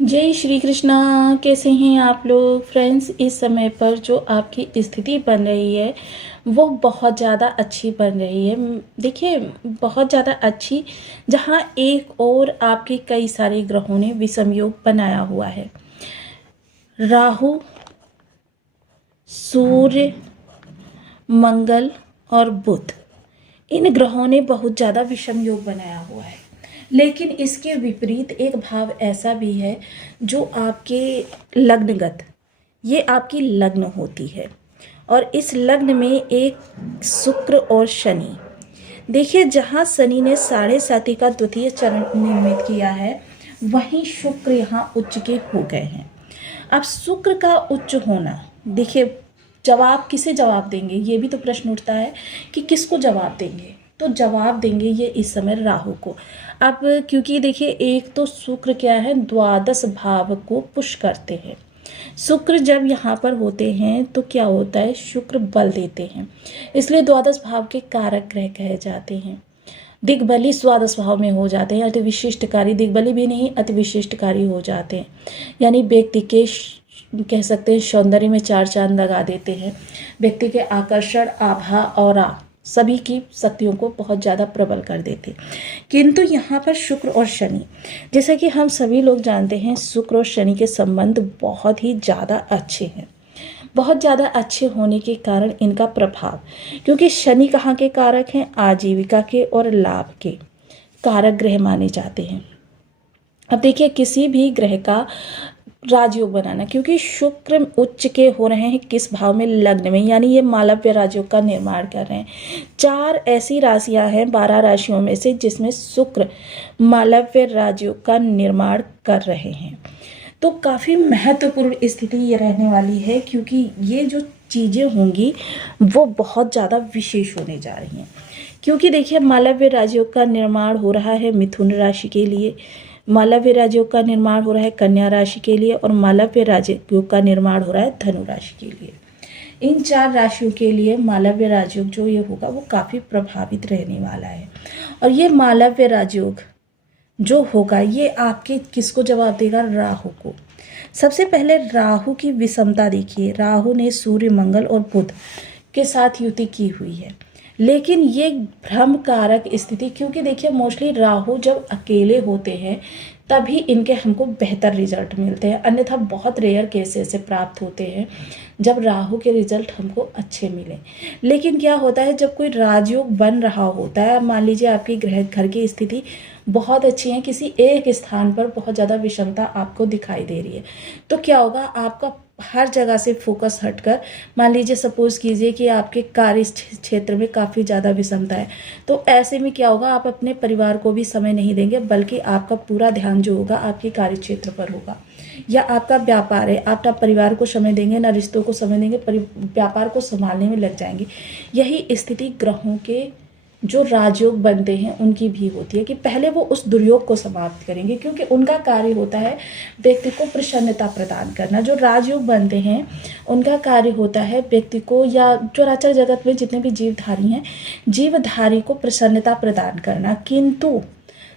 जय श्री कृष्णा। कैसे हैं आप लोग फ्रेंड्स। इस समय पर जो आपकी स्थिति बन रही है वो बहुत ज़्यादा अच्छी बन रही है। देखिए, बहुत ज़्यादा अच्छी, जहाँ एक और आपके कई सारे ग्रहों ने विषम योग बनाया हुआ है। राहु, सूर्य, मंगल और बुध, इन ग्रहों ने बहुत ज़्यादा विषम योग बनाया हुआ है। लेकिन इसके विपरीत एक भाव ऐसा भी है जो आपके लग्नगत, ये आपकी लग्न होती है और इस लग्न में एक शुक्र और शनि। देखिए, जहाँ शनि ने 7.5 का द्वितीय चरण निर्मित किया है, वहीं शुक्र यहाँ उच्च के हो गए हैं। अब शुक्र का उच्च होना, देखिए, जवाब किसे जवाब देंगे, ये भी तो प्रश्न उठता है कि किसको जवाब देंगे। तो जवाब देंगे ये इस समय राहु को। अब क्योंकि देखिए, एक तो शुक्र क्या है, द्वादश भाव को पुश करते हैं। शुक्र जब यहाँ पर होते हैं तो क्या होता है, शुक्र बल देते हैं, इसलिए द्वादश भाव के कारक ग्रह कहे जाते हैं। दिग्बली द्वादश भाव में हो जाते हैं, अति विशिष्टकारी, दिग्बली भी नहीं, अति विशिष्टकारी हो जाते हैं। यानी व्यक्ति के कह सकते हैं सौंदर्य में 4 चांद लगा देते हैं। व्यक्ति के आकर्षण, आभा, ऑरा सभी की शक्तियों को बहुत ज़्यादा प्रबल कर देते। किंतु यहाँ पर शुक्र और शनि, जैसा कि हम सभी लोग जानते हैं, शुक्र और शनि के संबंध बहुत ही ज़्यादा अच्छे हैं। बहुत ज़्यादा अच्छे होने के कारण इनका प्रभाव, क्योंकि शनि कहाँ के कारक हैं, आजीविका के और लाभ के कारक ग्रह माने जाते हैं। अब देखिए, किसी भी ग्रह का राजयोग बनाना, क्योंकि शुक्र उच्च के हो रहे हैं किस भाव में, लग्न में, यानी ये मालव्य राजयोग का निर्माण कर रहे हैं। 4 ऐसी राशियां हैं 12 राशियों में से जिसमें शुक्र मालव्य राजयोग का निर्माण कर रहे हैं। तो काफ़ी महत्वपूर्ण स्थिति ये रहने वाली है, क्योंकि ये जो चीज़ें होंगी वो बहुत ज़्यादा विशेष होने जा रही हैं। क्योंकि देखिए, मालव्य राजयोग का निर्माण हो रहा है मिथुन राशि के लिए, मालव्य राजयोग का निर्माण हो रहा है कन्या राशि के लिए, और मालव्य राजयोग का निर्माण हो रहा है धनु राशि के लिए। इन 4 राशियों के लिए मालव्य राजयोग जो ये होगा वो काफ़ी प्रभावित रहने वाला है। और ये मालव्य राजयोग जो होगा ये आपके किसको जवाब देगा, राहु को। सबसे पहले राहु की विषमता देखिए, राहु ने सूर्य, मंगल और बुध के साथ युति की हुई है, लेकिन ये भ्रम कारक स्थिति, क्योंकि देखिए मोस्टली राहु जब अकेले होते हैं तभी इनके हमको बेहतर रिजल्ट मिलते हैं, अन्यथा बहुत रेयर केसेस से प्राप्त होते हैं जब राहु के रिजल्ट हमको अच्छे मिले। लेकिन क्या होता है, जब कोई राजयोग बन रहा होता है, मान लीजिए आपकी ग्रह घर की स्थिति बहुत अच्छी है, किसी एक स्थान पर बहुत ज़्यादा विषमता आपको दिखाई दे रही है, तो क्या होगा, आपका हर जगह से फोकस हटकर, मान लीजिए सपोज कीजिए कि आपके कार्य क्षेत्र में काफ़ी ज़्यादा विषमता है, तो ऐसे में क्या होगा, आप अपने परिवार को भी समय नहीं देंगे, बल्कि आपका पूरा ध्यान जो होगा आपके कार्य क्षेत्र पर होगा। या आपका व्यापार है, आप ना परिवार को समय देंगे ना रिश्तों को समय देंगे, व्यापार को संभालने में लग जाएंगे। यही स्थिति ग्रहों के जो राजयोग बनते हैं उनकी भी होती है, कि पहले वो उस दुर्योग को समाप्त करेंगे, क्योंकि उनका कार्य होता है व्यक्ति को प्रसन्नता प्रदान करना। जो राजयोग बनते हैं उनका कार्य होता है व्यक्ति को, या चराचर जगत में जितने भी जीवधारी हैं, जीवधारी को प्रसन्नता प्रदान करना। किंतु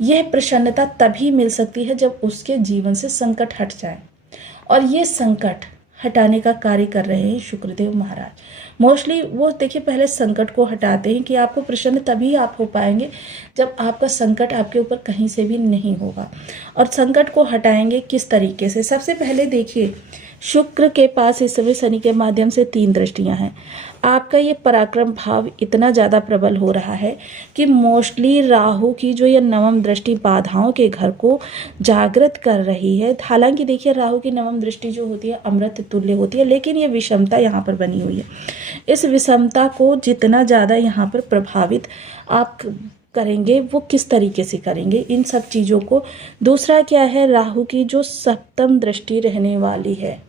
यह प्रसन्नता तभी मिल सकती है जब उसके जीवन से संकट हट जाए, और ये संकट हटाने का कार्य कर रहे हैं शुक्रदेव महाराज। मोस्टली वो देखिए, पहले संकट को हटाते हैं कि आपको प्रसन्न तभी आप हो पाएंगे जब आपका संकट आपके ऊपर कहीं से भी नहीं होगा। और संकट को हटाएंगे किस तरीके से, सबसे पहले देखिए, शुक्र के पास इस समय शनि के माध्यम से 3 दृष्टियां हैं। आपका ये पराक्रम भाव इतना ज़्यादा प्रबल हो रहा है कि मोस्टली राहु की जो ये नवम दृष्टि बाधाओं के घर को जागृत कर रही है। हालांकि देखिए, राहु की नवम दृष्टि जो होती है अमृत तुल्य होती है, लेकिन ये विषमता यहाँ पर बनी हुई है। इस विषमता को जितना ज़्यादा यहाँ पर प्रभावित आप करेंगे, वो किस तरीके से करेंगे इन सब चीज़ों को। दूसरा क्या है, राहु की जो सप्तम दृष्टि रहने वाली है,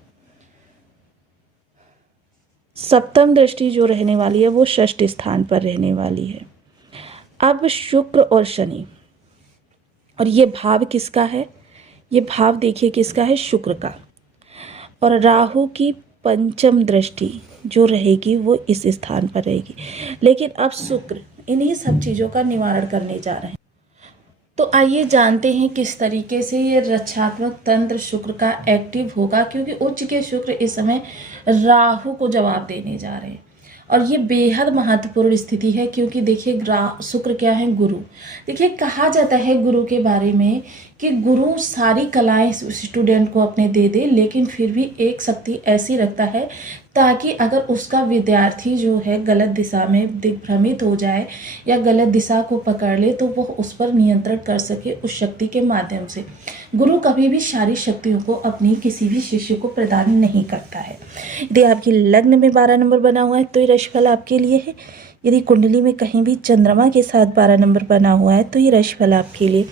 सप्तम दृष्टि जो रहने वाली है वो षष्ठ स्थान पर रहने वाली है। अब शुक्र और शनि, और ये भाव किसका है, ये भाव देखिए किसका है, शुक्र का। और राहु की पंचम दृष्टि जो रहेगी वो इस स्थान पर रहेगी। लेकिन अब शुक्र इन्हीं सब चीज़ों का निवारण करने जा रहे हैं। तो आइए जानते हैं किस तरीके से ये रक्षात्मक तंत्र शुक्र का एक्टिव होगा, क्योंकि उच्च के शुक्र इस समय राहु को जवाब देने जा रहे हैं और ये बेहद महत्वपूर्ण स्थिति है। क्योंकि देखिए शुक्र क्या है, गुरु। देखिए कहा जाता है गुरु के बारे में कि गुरु सारी कलाएं स्टूडेंट को अपने दे दे, लेकिन फिर भी एक शक्ति ऐसी रखता है ताकि अगर उसका विद्यार्थी जो है गलत दिशा में दिग्भ्रमित हो जाए या गलत दिशा को पकड़ ले तो वह उस पर नियंत्रण कर सके उस शक्ति के माध्यम से। गुरु कभी भी सारी शक्तियों को अपनी किसी भी शिष्य को प्रदान नहीं करता है। यदि आपकी लग्न में 12 नंबर बना हुआ है तो ये राशिफल आपके लिए है। यदि कुंडली में कहीं भी चंद्रमा के साथ 12 नंबर बना हुआ है तो ये राशिफल आपके लिए।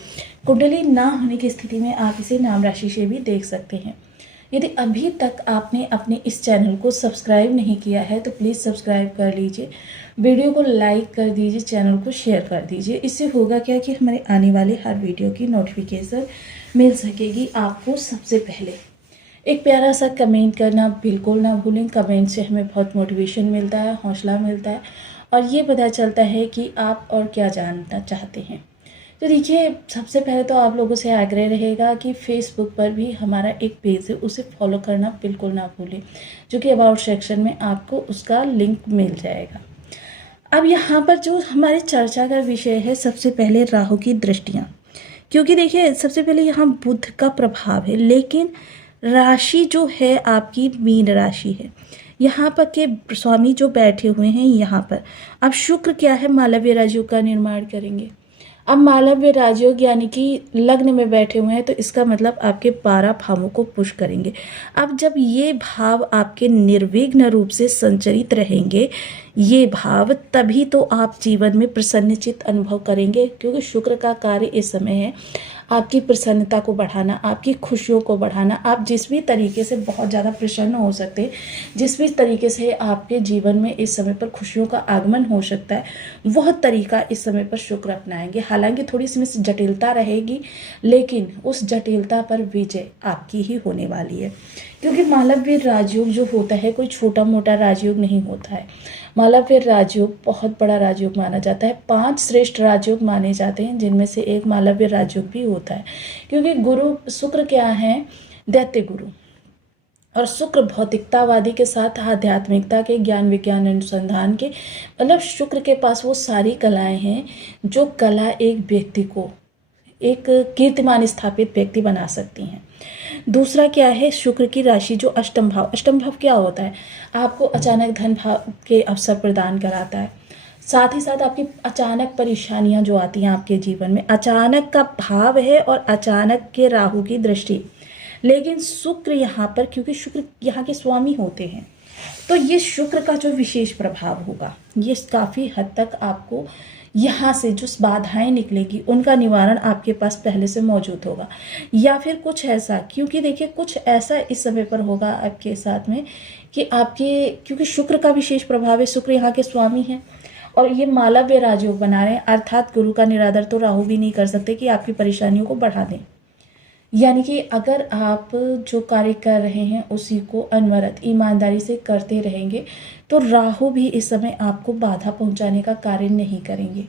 कुंडली ना होने की स्थिति में आप इसे नाम राशि से भी देख सकते हैं। यदि अभी तक आपने अपने इस चैनल को सब्सक्राइब नहीं किया है तो प्लीज़ सब्सक्राइब कर लीजिए, वीडियो को लाइक कर दीजिए, चैनल को शेयर कर दीजिए। इससे होगा क्या कि हमारे आने वाले हर वीडियो की नोटिफिकेशन मिल सकेगी आपको सबसे पहले। एक प्यारा सा कमेंट करना बिल्कुल ना भूलें। कमेंट से हमें बहुत मोटिवेशन मिलता है, हौसला मिलता है और ये पता चलता है कि आप और क्या जानना चाहते हैं। तो देखिए सबसे पहले तो आप लोगों से आग्रह रहेगा कि फेसबुक पर भी हमारा एक पेज है, उसे फॉलो करना बिल्कुल ना भूलें, जो कि अबाउट सेक्शन में आपको उसका लिंक मिल जाएगा। अब यहाँ पर जो हमारे चर्चा का विषय है, सबसे पहले राहु की दृष्टियाँ। क्योंकि देखिए सबसे पहले यहाँ बुध का प्रभाव है, लेकिन राशि जो है आपकी मीन राशि है। यहाँ पर के स्वामी जो बैठे हुए हैं यहाँ पर, अब शुक्र क्या है, मालव्य राजयोग का निर्माण करेंगे। अब मालव्य राजयोग यानी कि लग्न में बैठे हुए हैं तो इसका मतलब आपके 12 भावों को पुश करेंगे। अब जब ये भाव आपके निर्विघ्न रूप से संचरित रहेंगे, ये भाव, तभी तो आप जीवन में प्रसन्नचित अनुभव करेंगे। क्योंकि शुक्र का कार्य इस समय है आपकी प्रसन्नता को बढ़ाना, आपकी खुशियों को बढ़ाना। आप जिस भी तरीके से बहुत ज़्यादा प्रसन्न हो सकते हैं, जिस भी तरीके से आपके जीवन में इस समय पर खुशियों का आगमन हो सकता है, वह तरीका इस समय पर शुक्र अपनाएंगे। हालांकि थोड़ी सी इसमें जटिलता रहेगी, लेकिन उस जटिलता पर विजय आपकी ही होने वाली है। क्योंकि मालव्य राजयोग जो होता है कोई छोटा मोटा राजयोग नहीं होता है। मालव्य राजयोग बहुत बड़ा राजयोग माना जाता है। 5 श्रेष्ठ राजयोग माने जाते हैं, जिनमें से एक मालव्य राजयोग भी होता है। क्योंकि गुरु शुक्र क्या है, दैत्य गुरु, और शुक्र भौतिकतावादी के साथ आध्यात्मिकता के, ज्ञान विज्ञान अनुसंधान के, मतलब शुक्र के पास वो सारी कलाएं हैं जो कला एक व्यक्ति को एक कीर्तिमान स्थापित व्यक्ति बना सकती हैं। दूसरा क्या है, शुक्र की राशि जो अष्टम भाव। अष्टम भाव क्या होता है, आपको अचानक धन भाव के अवसर प्रदान कराता है। साथ ही साथ आपकी अचानक परेशानियां जो आती हैं आपके जीवन में, अचानक का भाव है और अचानक के राहु की दृष्टि। लेकिन शुक्र यहाँ पर, क्योंकि शुक्र यहाँ के स्वामी होते हैं, तो ये शुक्र का जो विशेष प्रभाव होगा ये काफ़ी हद तक आपको यहाँ से जो बाधाएं निकलेगी उनका निवारण आपके पास पहले से मौजूद होगा। या फिर कुछ ऐसा, क्योंकि देखिए कुछ ऐसा इस समय पर होगा आपके साथ में कि आपके, क्योंकि शुक्र का विशेष प्रभाव है, शुक्र यहाँ के स्वामी हैं और ये मालव्य राजयोग बना रहे हैं, अर्थात गुरु का निरादर तो राहु भी नहीं कर सकते कि आपकी परेशानियों को बढ़ा दें। यानी कि अगर आप जो कार्य कर रहे हैं उसी को अनवरत ईमानदारी से करते रहेंगे तो राहु भी इस समय आपको बाधा पहुंचाने का कार्य नहीं करेंगे।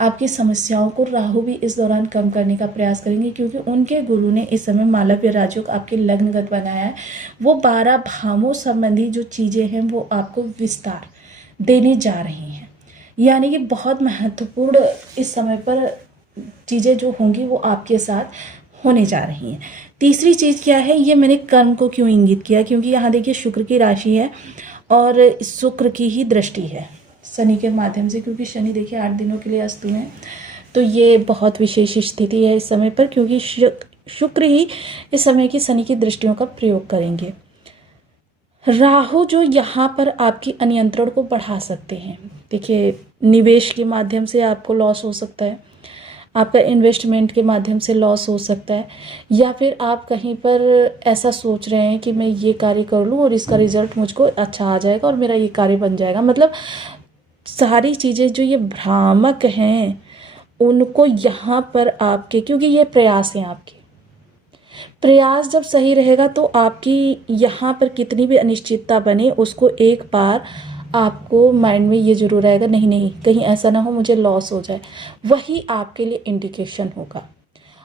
आपकी समस्याओं को राहु भी इस दौरान कम करने का प्रयास करेंगे, क्योंकि उनके गुरु ने इस समय मालव्य राजयोग आपके लग्नगत बनाया है। वो 12 भावों संबंधी जो चीज़ें हैं वो आपको विस्तार देने जा रही हैं। यानी कि बहुत महत्वपूर्ण इस समय पर चीज़ें जो होंगी वो आपके साथ होने जा रही हैं। तीसरी चीज़ क्या है, ये मैंने कर्म को क्यों इंगित किया, क्योंकि यहाँ देखिए शुक्र की राशि है और शुक्र की ही दृष्टि है शनि के माध्यम से। क्योंकि शनि देखिए 8 दिनों के लिए अस्तु हैं, तो ये बहुत विशेष स्थिति है इस समय पर, क्योंकि शुक्र ही इस समय की शनि की दृष्टियों का प्रयोग करेंगे। राहु जो यहाँ पर आपकी अनियंत्रण को बढ़ा सकते हैं। देखिए निवेश के माध्यम से आपको लॉस हो सकता है, आपका इन्वेस्टमेंट के माध्यम से लॉस हो सकता है, या फिर आप कहीं पर ऐसा सोच रहे हैं कि मैं ये कार्य कर लूँ और इसका रिजल्ट मुझको अच्छा आ जाएगा और मेरा ये कार्य बन जाएगा। मतलब सारी चीज़ें जो ये भ्रामक हैं उनको यहाँ पर आपके, क्योंकि ये प्रयास हैं आपके, प्रयास जब सही रहेगा तो आपकी यहाँ पर कितनी भी अनिश्चितता बने उसको एक बार आपको माइंड में ये ज़रूर आएगा, नहीं नहीं कहीं ऐसा ना हो मुझे लॉस हो जाए, वही आपके लिए इंडिकेशन होगा।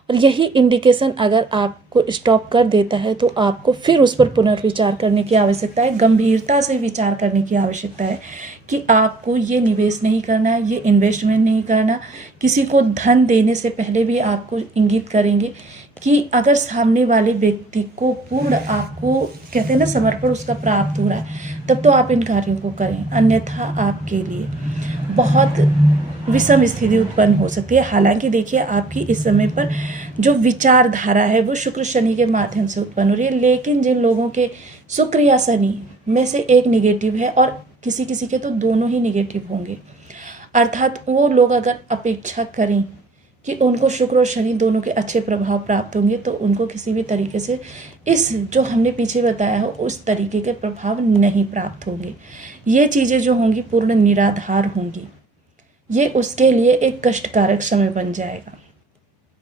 और यही इंडिकेशन अगर आपको स्टॉप कर देता है तो आपको फिर उस पर पुनर्विचार करने की आवश्यकता है, गंभीरता से विचार करने की आवश्यकता है कि आपको ये निवेश नहीं करना है, ये इन्वेस्टमेंट नहीं करना। किसी को धन देने से पहले भी आपको इंगित करेंगे कि अगर सामने वाले व्यक्ति को पूर्ण आपको कहते हैं ना समर्पण उसका प्राप्त हो रहा है, तब तो आप इन कार्यों को करें, अन्यथा आपके लिए बहुत विषम स्थिति उत्पन्न हो सकती है। हालांकि देखिए आपकी इस समय पर जो विचारधारा है वो शुक्र शनि के माध्यम से उत्पन्न हो रही है, लेकिन जिन लोगों के शुक्र या शनि में से एक निगेटिव है और किसी किसी के तो दोनों ही निगेटिव होंगे, अर्थात वो लोग अगर अपेक्षा करें कि उनको शुक्र और शनि दोनों के अच्छे प्रभाव प्राप्त होंगे तो उनको किसी भी तरीके से इस जो हमने पीछे बताया है उस तरीके के प्रभाव नहीं प्राप्त होंगे। ये चीज़ें जो होंगी पूर्ण निराधार होंगी, ये उसके लिए एक कष्टकारक समय बन जाएगा।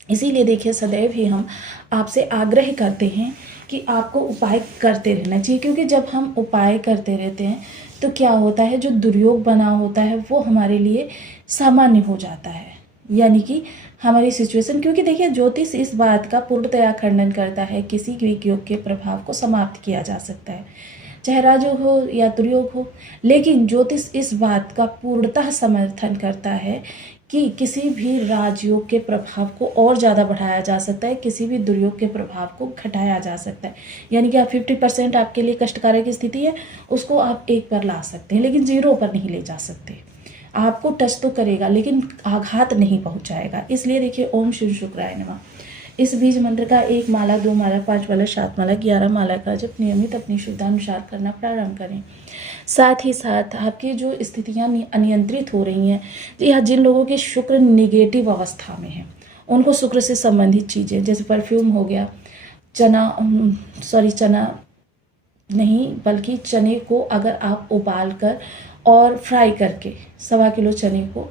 इसीलिए देखिए सदैव ही हम आपसे आग्रह करते हैं कि आपको उपाय करते रहना चाहिए, क्योंकि जब हम उपाय करते रहते हैं तो क्या होता है, जो दुर्योग बना होता है वो हमारे लिए सामान्य हो जाता है, यानी कि हमारी सिचुएशन। क्योंकि देखिए ज्योतिष इस बात का पूर्णतया खंडन करता है, किसी भी योग के प्रभाव को समाप्त किया जा सकता है, चाहे राजयोग हो या दुर्योग हो, लेकिन ज्योतिष इस बात का पूर्णतः समर्थन करता है कि किसी भी राजयोग के प्रभाव को और ज़्यादा बढ़ाया जा सकता है, किसी भी दुर्योग के प्रभाव को घटाया जा सकता है। यानी कि आप 50% आपके लिए कष्टकारक स्थिति है उसको आप 1 पर ला सकते हैं, लेकिन 0 पर नहीं ले जा सकते। आपको टच तो करेगा लेकिन आघात नहीं पहुंचाएगा। इसलिए देखिए ओम शिव शुक्राय नमः इस बीज मंत्र का 1 माला 2 माला 5 माला 7 माला 11 माला का जब नियमित अपनी शुद्धानुसार करना प्रारंभ करें। साथ ही साथ आपकी जो स्थितियां अनियंत्रित हो रही हैं या जिन लोगों के शुक्र निगेटिव अवस्था में है उनको शुक्र से संबंधित चीज़ें जैसे परफ्यूम हो गया, चना नहीं बल्कि चने को अगर आप उबाल कर और फ्राई करके 1.25 किलो चने को